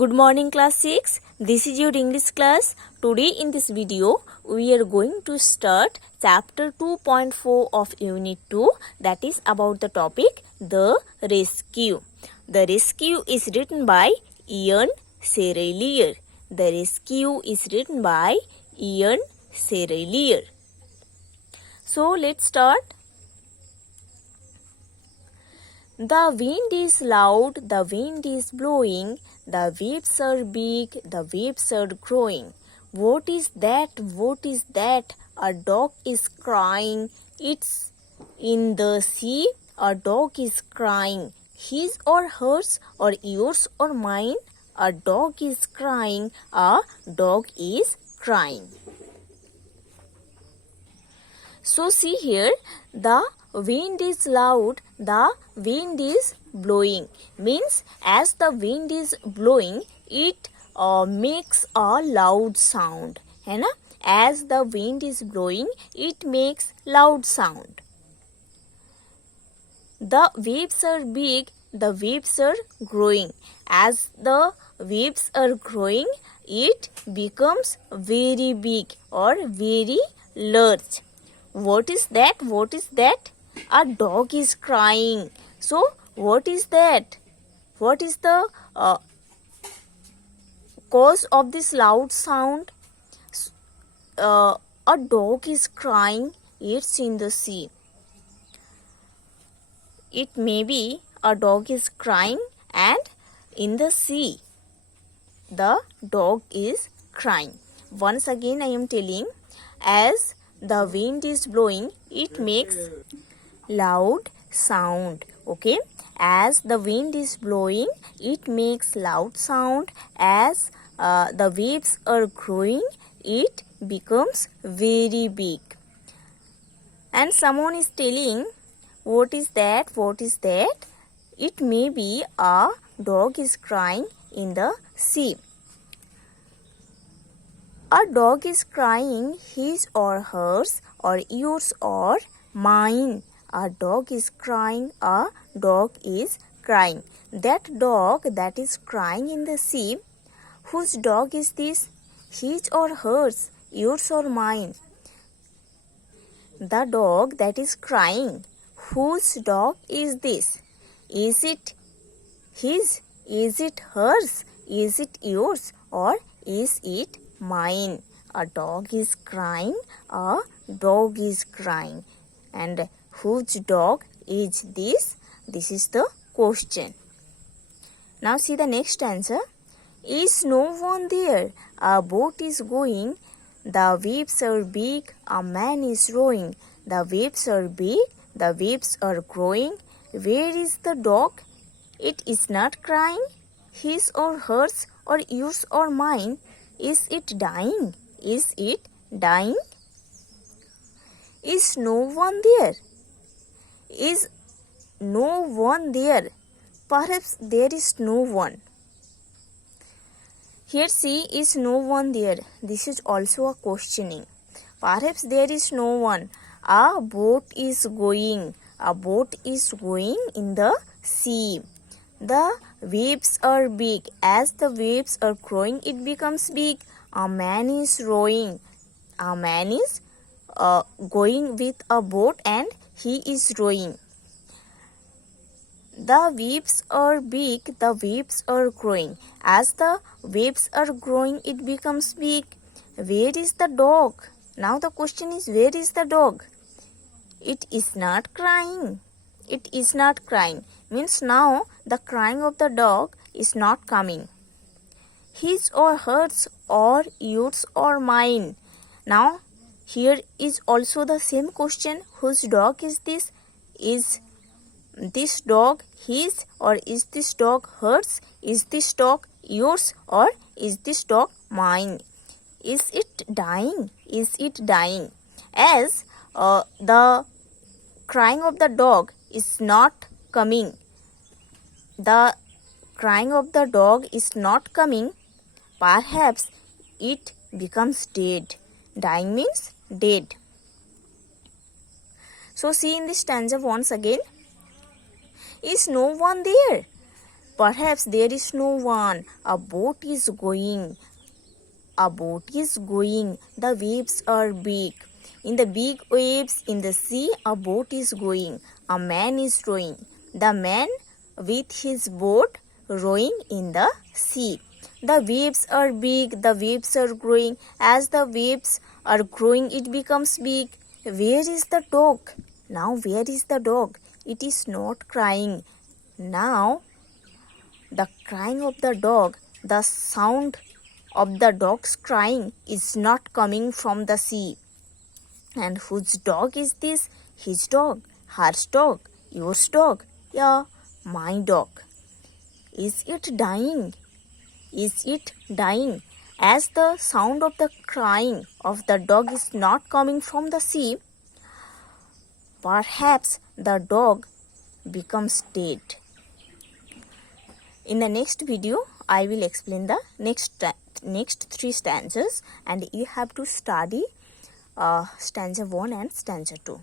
Good morning class 6. This is your English class. Today in this video we are going to start chapter 2.4 of unit 2, that is about the topic The Rescue. The Rescue is written by Ian Serraillier. The Rescue is written by Ian Serraillier. So let's start. The wind is loud, the wind is blowing, the waves are big, the waves are growing. What is that? What is that? A dog is crying. It's in the sea. A dog is crying. His or hers or yours or mine? A dog is crying. A dog is crying. So see here, the wind is loud, the wind is blowing. Means as the wind is blowing, it makes a loud sound. है ना? As the wind is blowing, it makes loud sound. The waves are big, the waves are growing. As the waves are growing, it becomes very big or very large. What is that? What is that? A dog is crying. So, what is that? What is the cause of this loud sound? A dog is crying. It's in the sea. It may be a dog is crying and in the sea the dog is crying. Once again I am telling, as the wind is blowing, it makes loud sound. Okay, as the wind is blowing, it makes loud sound. As the waves are growing, it becomes very big. And someone is telling, what is that? What is that? It may be a dog is crying in the sea. A dog is crying, his or hers or yours or mine. A dog is crying, a dog is crying. That dog that is crying in the sea, whose dog is this? His or hers, yours or mine? The dog that is crying, whose dog is this? Is it his? Is it hers? Is it yours? Or is it mine? A dog is crying, a dog is crying. And whose dog is this? This is the question. Now see the next answer. Is no one there? A boat is going. The waves are big. A man is rowing. The waves are big. The waves are growing. Where is the dog? It is not crying. His or hers or yours or mine? Is it dying? Is it dying? Is no one there? Is no one there? Perhaps there is no one. Here see, is no one there? This is also a questioning. Perhaps there is no one. A boat is going. A boat is going in the sea. The waves are big. As the waves are growing, it becomes big. A man is rowing. A man is going with a boat and he is rowing. The waves are big. The waves are growing. As the waves are growing, it becomes big. Where is the dog? Now the question is, where is the dog? It is not crying. It is not crying. Means now the crying of the dog is not coming. His or hers or yours or mine. Now here is also the same question. Whose dog is this? Is this dog his or is this dog hers? Is this dog yours or is this dog mine? Is it dying? Is it dying? As the crying of the dog is not coming. The crying of the dog is not coming. Perhaps it becomes dead. Dying means dead. So see in this stanza once again. Is no one there? Perhaps there is no one. A boat is going. A boat is going. The waves are big. In the big waves in the sea, a boat is going. A man is rowing. The man with his boat rowing in the sea. The waves are big. The waves are growing. As the waves are growing, it becomes big. Where is the dog? Now, where is the dog? It is not crying. Now, the crying of the dog, the sound of the dog's crying is not coming from the sea. And whose dog is this? His dog, her dog, yours dog, yeah, my dog. Is it dying? Is it dying? As the sound of the crying of the dog is not coming from the sea, perhaps the dog becomes dead. In the next video, I will explain the next 3 stanzas, and you have to study stanza 1 and stanza 2.